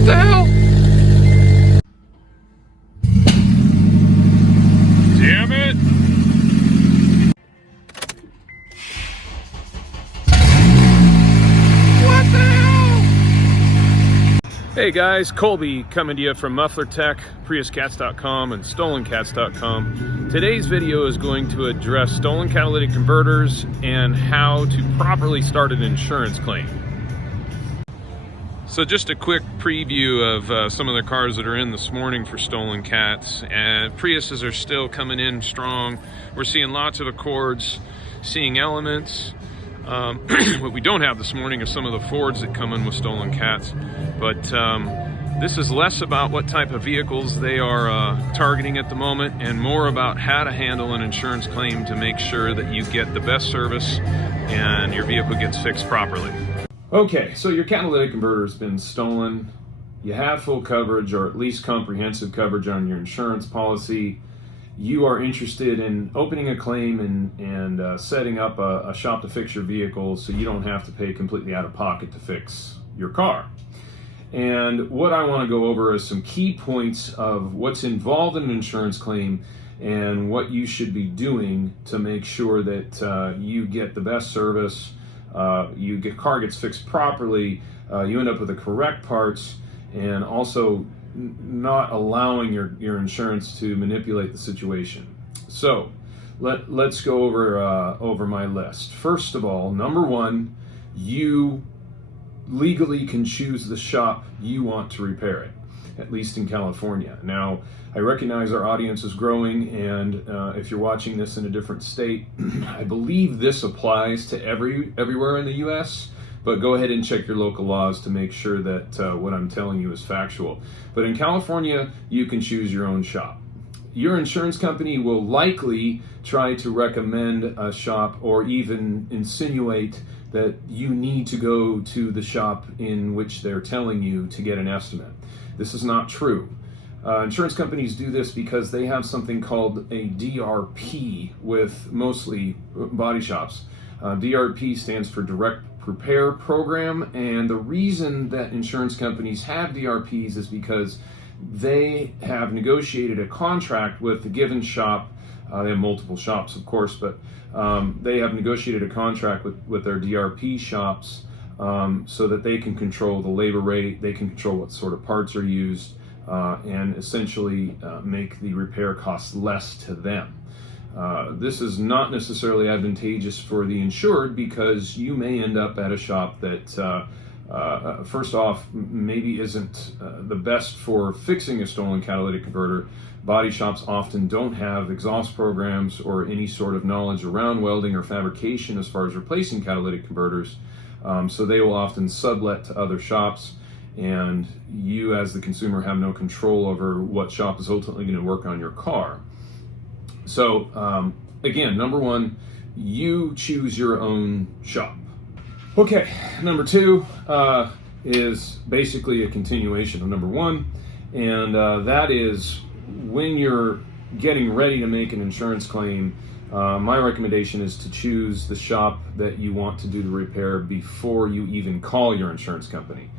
What the hell? Damn it! What the hell? Hey guys, Colby coming to you from Muffler Tech, PriusCats.com, and StolenCats.com. Today's video is going to address stolen catalytic converters and how to properly start an insurance claim. So just a quick preview of some of the cars that are in this morning for stolen cats, and Priuses are still coming in strong. We're seeing lots of Accords, seeing Elements. What we don't have this morning are some of the Fords that come in with stolen cats, but this is less about what type of vehicles they are targeting at the moment and more about how to handle an insurance claim to make sure that you get the best service and your vehicle gets fixed properly. Okay, so your catalytic converter has been stolen. You have full coverage, or at least comprehensive coverage on your insurance policy. You are interested in opening a claim and setting up a shop to fix your vehicle so you don't have to pay completely out of pocket to fix your car. And what I want to go over is some key points of what's involved in an insurance claim and what you should be doing to make sure that you get the best service, your car gets fixed properly, you end up with the correct parts, and also not allowing your insurance to manipulate the situation. So let's go over my list. First of all, number one, you legally can choose the shop you want to repair it, at least in California. Now, I recognize our audience is growing, and if you're watching this in a different state, I believe this applies to everywhere in the U.S., but go ahead and check your local laws to make sure that what I'm telling you is factual. But in California, you can choose your own shop. Your insurance company will likely try to recommend a shop or even insinuate that you need to go to the shop in which they're telling you to get an estimate. This is not true. Insurance companies do this because they have something called a DRP with mostly body shops. DRP stands for Direct Repair Program, and the reason that insurance companies have DRPs is because they have negotiated a contract with the given shop. They have multiple shops, of course, but they have negotiated a contract with their DRP shops so that they can control the labor rate, they can control what sort of parts are used, and essentially make the repair costs less to them. This is not necessarily advantageous for the insured because you may end up at a shop that first off maybe isn't the best for fixing a stolen catalytic converter. Body shops often don't have exhaust programs or any sort of knowledge around welding or fabrication as far as replacing catalytic converters, so they will often sublet to other shops, and you as the consumer have no control over what shop is ultimately going to work on your car. So again, number one, you choose your own shop. Okay, number two is basically a continuation of number one, and that is when you're getting ready to make an insurance claim, my recommendation is to choose the shop that you want to do the repair before you even call your insurance company.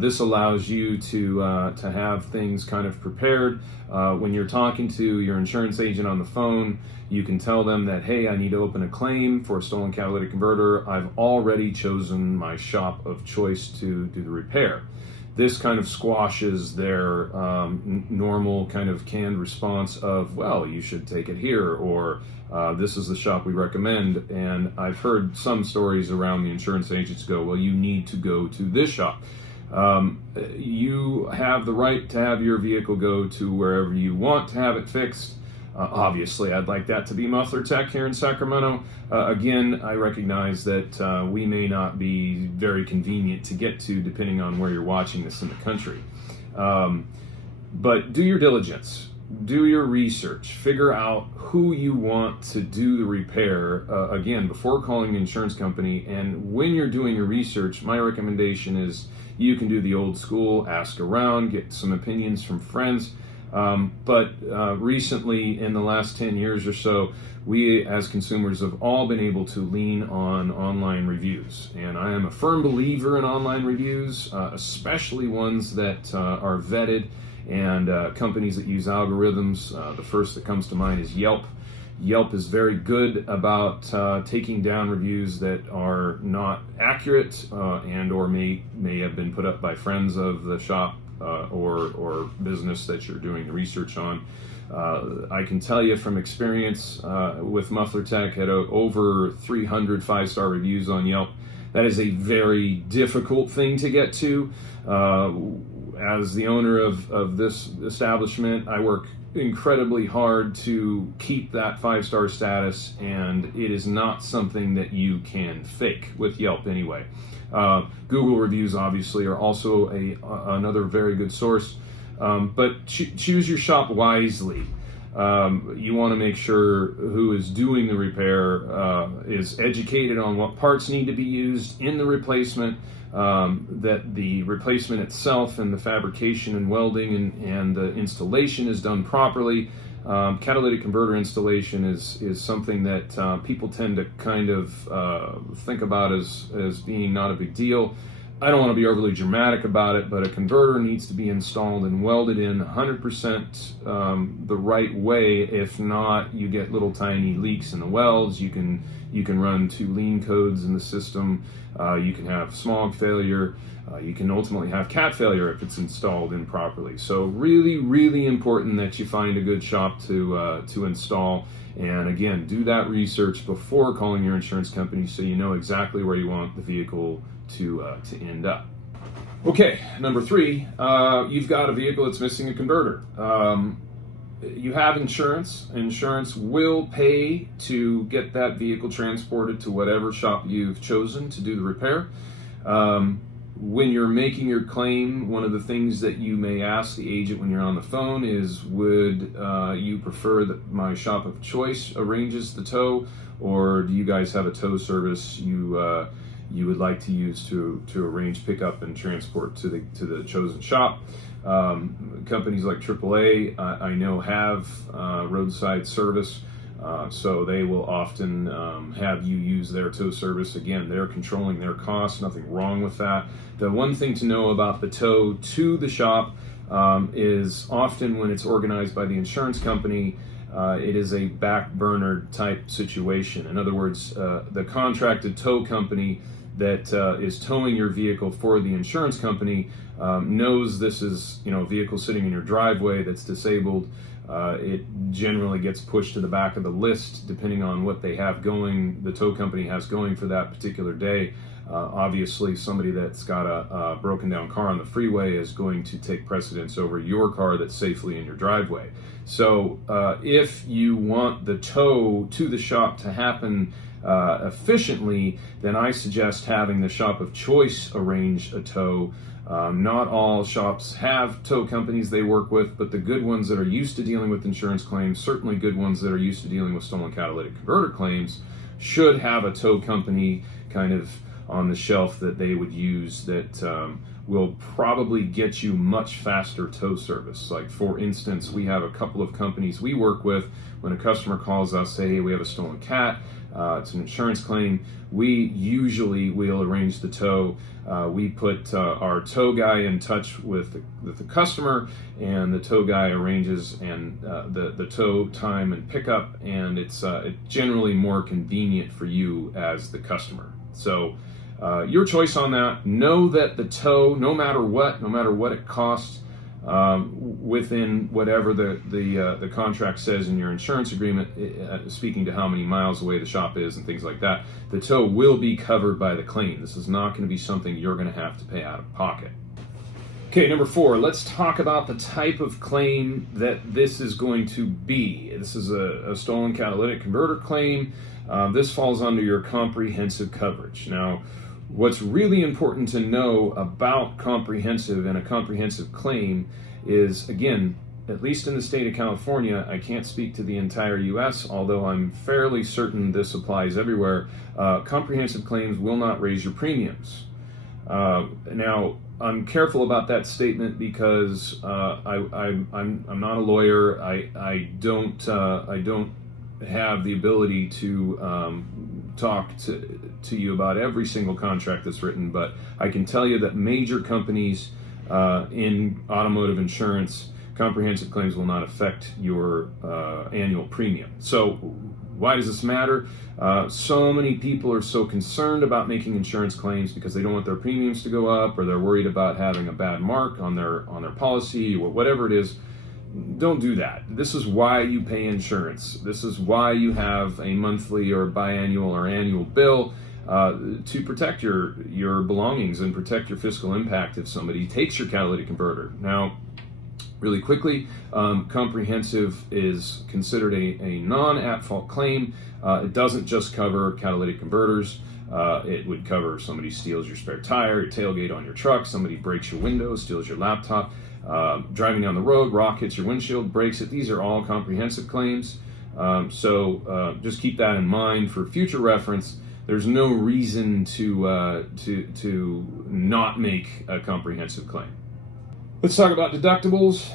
This allows you to have things kind of prepared. When you're talking to your insurance agent on the phone, you can tell them that, hey, I need to open a claim for a stolen catalytic converter. I've already chosen my shop of choice to do the repair. This kind of squashes their normal kind of canned response of, well, you should take it here, or this is the shop we recommend. And I've heard some stories around the insurance agents go, well, you need to go to this shop. You have the right to have your vehicle go to wherever you want to have it fixed. Obviously, I'd like that to be Muffler Tech here in Sacramento. Again, I recognize that we may not be very convenient to get to depending on where you're watching this in the country. But do your diligence. Do your research. Figure out who you want to do the repair, again, before calling the insurance company. And when you're doing your research, my recommendation is you can do the old school, ask around, get some opinions from friends. But recently, in the last 10 years or so, we as consumers have all been able to lean on online reviews. And I am a firm believer in online reviews, especially ones that are vetted, and companies that use algorithms. The first that comes to mind is Yelp. Yelp is very good about taking down reviews that are not accurate and or may have been put up by friends of the shop or business that you're doing the research on. I can tell you from experience with Muffler Tech, at over 300 5-star reviews on Yelp. That is a very difficult thing to get to. As the owner of this establishment, I work incredibly hard to keep that 5-star status, and it is not something that you can fake with Yelp anyway. Google reviews obviously are also another very good source, but choose your shop wisely. You want to make sure who is doing the repair is educated on what parts need to be used in the replacement, that the replacement itself and the fabrication and welding and the installation is done properly. Catalytic converter installation is something that people tend to kind of think about as being not a big deal. I don't want to be overly dramatic about it, but a converter needs to be installed and welded in 100% the right way. If not, you get little tiny leaks in the welds. You can run 2 lean codes in the system. You can have smog failure. You can ultimately have cat failure if it's installed improperly. So really, really important that you find a good shop to install. And again, do that research before calling your insurance company so you know exactly where you want the vehicle to end up. Okay, number 3, you've got a vehicle that's missing a converter. You have insurance. Insurance will pay to get that vehicle transported to whatever shop you've chosen to do the repair. When you're making your claim, one of the things that you may ask the agent when you're on the phone is, would you prefer that my shop of choice arranges the tow, or do you guys have a tow service you would like to use to arrange pickup and transport to the chosen shop? Companies like AAA, I know, have roadside service. So they will often have you use their tow service. Again, they're controlling their costs, nothing wrong with that. The one thing to know about the tow to the shop is often when it's organized by the insurance company, it is a back burner type situation. In other words, the contracted tow company that is towing your vehicle for the insurance company knows this is, a vehicle sitting in your driveway that's disabled. It generally gets pushed to the back of the list depending on what they have going, the tow company has going for that particular day. Obviously, somebody that's got a broken down car on the freeway is going to take precedence over your car that's safely in your driveway. So if you want the tow to the shop to happen efficiently, then I suggest having the shop of choice arrange a tow. Not all shops have tow companies they work with, but the good ones that are used to dealing with insurance claims, certainly good ones that are used to dealing with stolen catalytic converter claims, should have a tow company kind of on the shelf that they would use that will probably get you much faster tow service. Like, for instance, we have a couple of companies we work with. When a customer calls us, say, hey, we have a stolen cat, it's an insurance claim, we'll arrange the tow. We put our tow guy in touch with the customer, and the tow guy arranges and the tow time and pickup, and it's generally more convenient for you as the customer. So your choice on that. Know that the tow, no matter what it costs, within whatever the contract says in your insurance agreement, speaking to how many miles away the shop is and things like that, the tow will be covered by the claim. This is not going to be something you're going to have to pay out of pocket. Okay, number 4, let's talk about the type of claim that this is going to be. This is a stolen catalytic converter claim. This falls under your comprehensive coverage. Now, what's really important to know about comprehensive and a comprehensive claim is, again, at least in the state of California, I can't speak to the entire U.S., although I'm fairly certain this applies everywhere. Comprehensive claims will not raise your premiums. Now, I'm careful about that statement because I'm not a lawyer. I don't have the ability to talk to you about every single contract that's written, but I can tell you that major companies in automotive insurance, comprehensive claims will not affect your annual premium. So why does this matter? So many people are so concerned about making insurance claims because they don't want their premiums to go up, or they're worried about having a bad mark on their policy or whatever it is. Don't do that. This is why you pay insurance. This is why you have a monthly or biannual or annual bill, to protect your belongings and protect your fiscal impact if somebody takes your catalytic converter. Now, really quickly, comprehensive is considered a non-at-fault claim. It doesn't just cover catalytic converters. It would cover somebody steals your spare tire, your tailgate on your truck, somebody breaks your window, steals your laptop, driving down the road, rock hits your windshield, breaks it. These are all comprehensive claims. So just keep that in mind for future reference. There's no reason to not make a comprehensive claim. Let's talk about deductibles.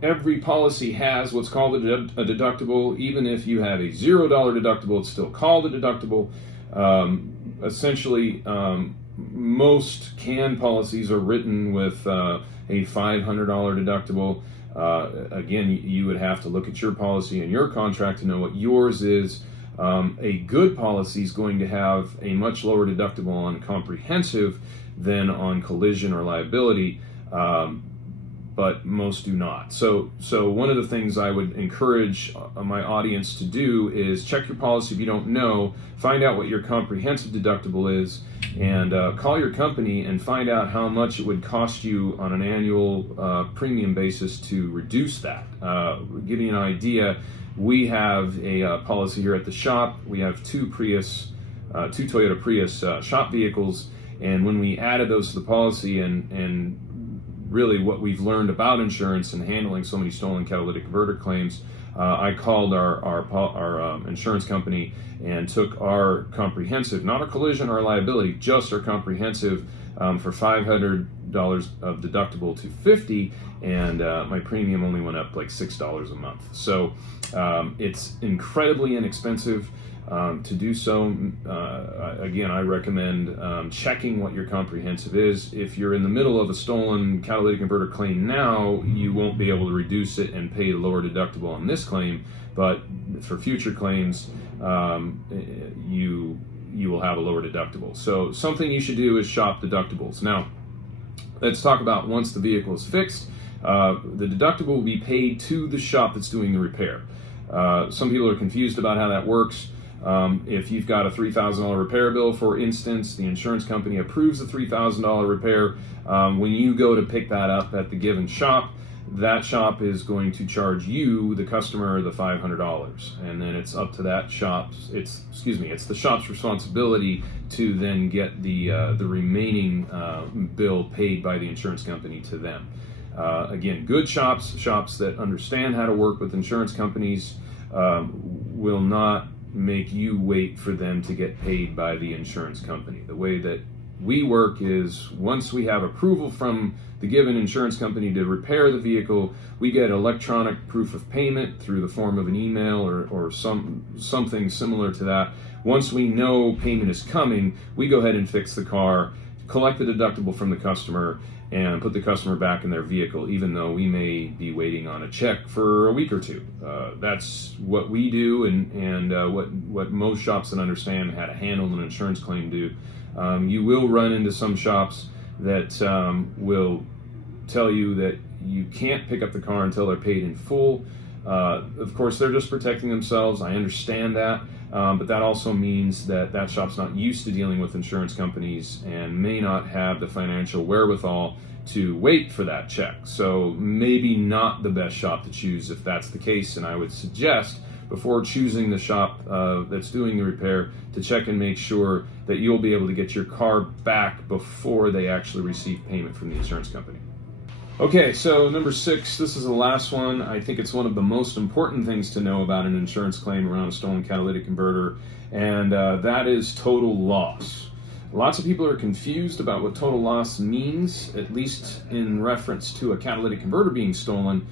Every policy has what's called a deductible. Even if you have a $0 deductible, it's still called a deductible. Essentially, most CAN policies are written with a $500 deductible. Again, you would have to look at your policy and your contract to know what yours is. A good policy is going to have a much lower deductible on comprehensive than on collision or liability, but most do not. So one of the things I would encourage my audience to do is check your policy if you don't know, find out what your comprehensive deductible is, and call your company and find out how much it would cost you on an annual premium basis to reduce that. Give you an idea, we have a policy here at the shop. We have two Toyota Prius shop vehicles, and when we added those to the policy and really what we've learned about insurance and handling so many stolen catalytic converter claims, I called our insurance company and took our comprehensive, not a collision or a liability, just our comprehensive, for $500 of deductible to $50, and my premium only went up like $6 a month. So it's incredibly inexpensive to do so. Again, I recommend checking what your comprehensive is. If you're in the middle of a stolen catalytic converter claim now, you won't be able to reduce it and pay the lower deductible on this claim, but for future claims, you will have a lower deductible. So something you should do is shop deductibles. Now, let's talk about once the vehicle is fixed, the deductible will be paid to the shop that's doing the repair. Some people are confused about how that works. If you've got a $3,000 repair bill, for instance, the insurance company approves the $3,000 repair. When you go to pick that up at the given shop, that shop is going to charge you, the customer, the $500, and then it's up to that shop's. It's the shop's responsibility to then get the remaining bill paid by the insurance company to them. Again, good shops that understand how to work with insurance companies, will not make you wait for them to get paid by the insurance company. The way that we work is once we have approval from the given insurance company to repair the vehicle, we get electronic proof of payment through the form of an email or something similar to that. Once we know payment is coming, we go ahead and fix the car, collect the deductible from the customer, and put the customer back in their vehicle, even though we may be waiting on a check for a week or two. That's what we do, and what most shops that understand how to handle an insurance claim do. You will run into some shops that will tell you that you can't pick up the car until they're paid in full. Of course, they're just protecting themselves. I understand that. But that also means that shop's not used to dealing with insurance companies and may not have the financial wherewithal to wait for that check. So maybe not the best shop to choose if that's the case. And I would suggest, before choosing the shop that's doing the repair, to check and make sure that you'll be able to get your car back before they actually receive payment from the insurance company. Okay, so number 6, this is the last one. I think it's one of the most important things to know about an insurance claim around a stolen catalytic converter, and that is total loss. Lots of people are confused about what total loss means, at least in reference to a catalytic converter being stolen.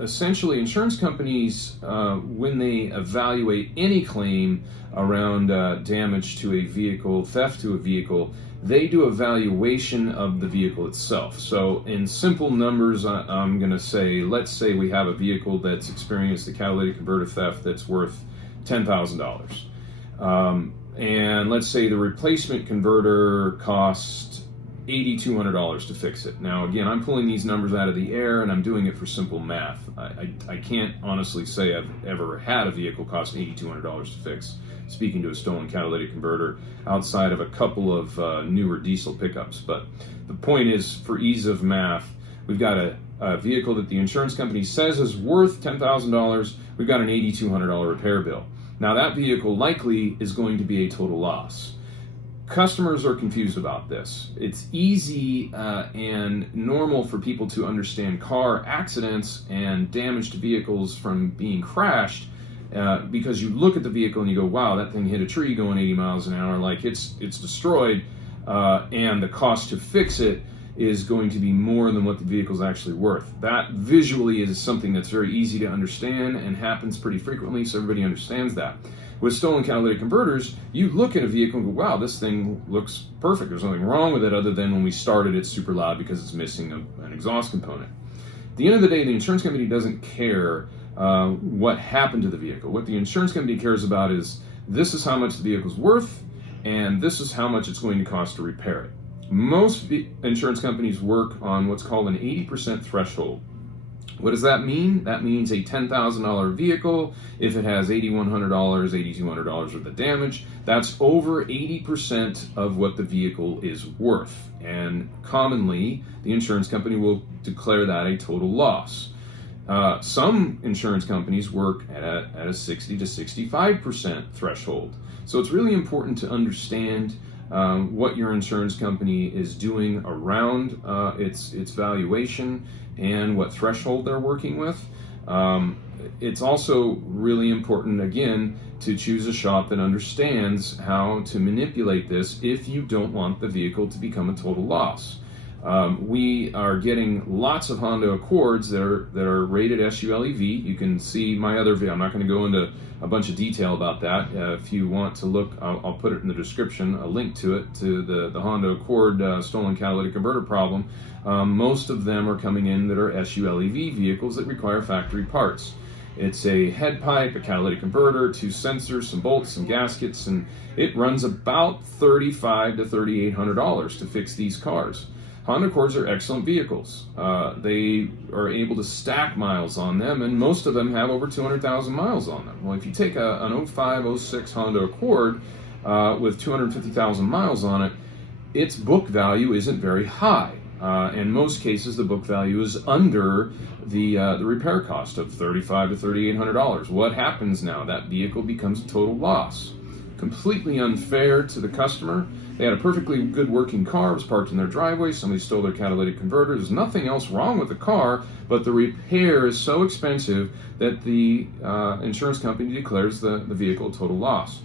Essentially, insurance companies, when they evaluate any claim around damage to a vehicle, theft to a vehicle, they do a valuation of the vehicle itself. So in simple numbers, I'm going to say, let's say we have a vehicle that's experienced a catalytic converter theft that's worth $10,000. And let's say the replacement converter cost $8,200 to fix it. Now, again, I'm pulling these numbers out of the air and I'm doing it for simple math. I can't honestly say I've ever had a vehicle cost $8,200 to fix, speaking to a stolen catalytic converter, outside of a couple of newer diesel pickups. But the point is, for ease of math, we've got a vehicle that the insurance company says is worth $10,000. We've got an $8,200 repair bill. Now, that vehicle likely is going to be a total loss. Customers are confused about this. It's easy and normal for people to understand car accidents and damage to vehicles from being crashed because you look at the vehicle and you go, wow, that thing hit a tree going 80 miles an hour, like it's destroyed, and the cost to fix it is going to be more than what the vehicle's actually worth. That visually is something that's very easy to understand and happens pretty frequently, so everybody understands that. With stolen catalytic converters, you look at a vehicle and go, wow, this thing looks perfect. There's nothing wrong with it other than when we started it's super loud because it's missing an exhaust component. At the end of the day, the insurance company doesn't care what happened to the vehicle. What the insurance company cares about is, this is how much the vehicle's worth and this is how much it's going to cost to repair it. Most insurance companies work on what's called an 80% threshold. What does that mean? That means a $10,000 vehicle, if it has $8,100, $8,200 worth of damage, that's over 80% of what the vehicle is worth. And commonly, the insurance company will declare that a total loss. Some insurance companies work at a 60 to 65% threshold. So it's really important to understand what your insurance company is doing around its valuation and what threshold they're working with. It's also really important, again, to choose a shop that understands how to manipulate this if you don't want the vehicle to become a total loss. We are getting lots of Honda Accords that are rated SULEV. You can see my other video. I'm not going to go into a bunch of detail about that. If you want to look, I'll put it in the description, a link to it, to the Honda Accord stolen catalytic converter problem. Most of them are coming in that are SULEV vehicles that require factory parts. It's a head pipe, a catalytic converter, 2 sensors, some bolts, some gaskets, and it runs about $3,500 to $3,800 to fix these cars. Honda Accords are excellent vehicles. They are able to stack miles on them, and most of them have over 200,000 miles on them. Well, if you take an 05, 06 Honda Accord with 250,000 miles on it, its book value isn't very high. In most cases, the book value is under the repair cost of $3,500 to $3,800. What happens now? That vehicle becomes a total loss. Completely unfair to the customer. They had a perfectly good working car, it was parked in their driveway, somebody stole their catalytic converter. There's nothing else wrong with the car, but the repair is so expensive that the insurance company declares the vehicle a total loss.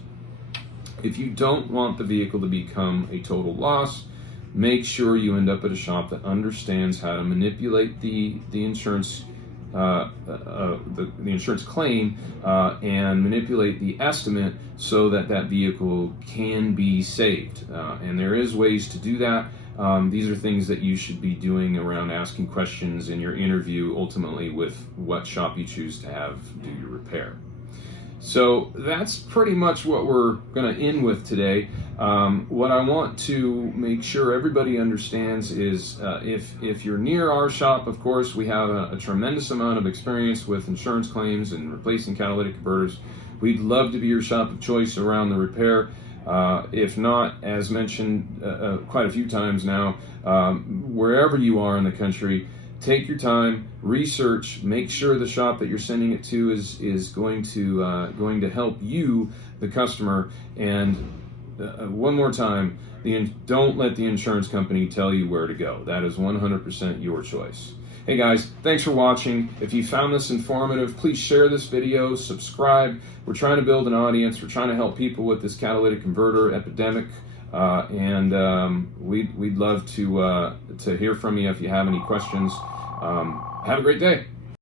If you don't want the vehicle to become a total loss, make sure you end up at a shop that understands how to manipulate the insurance the insurance claim and manipulate the estimate so that that vehicle can be saved. And there is ways to do that. These are things that you should be doing around asking questions in your interview, ultimately with what shop you choose to have do your repair. So that's pretty much what we're going to end with today. What I want to make sure everybody understands is if you're near our shop, of course, we have a tremendous amount of experience with insurance claims and replacing catalytic converters. We'd love to be your shop of choice around the repair. If not, as mentioned quite a few times now, wherever you are in the country, take your time, research, make sure the shop that you're sending it to is going to help you, the customer. And one more time, don't let the insurance company tell you where to go. That is 100% your choice. Hey guys, thanks for watching. If you found this informative, please share this video, subscribe. We're trying to build an audience. We're trying to help people with this catalytic converter epidemic. We'd love to hear from you if you have any questions. Have a great day.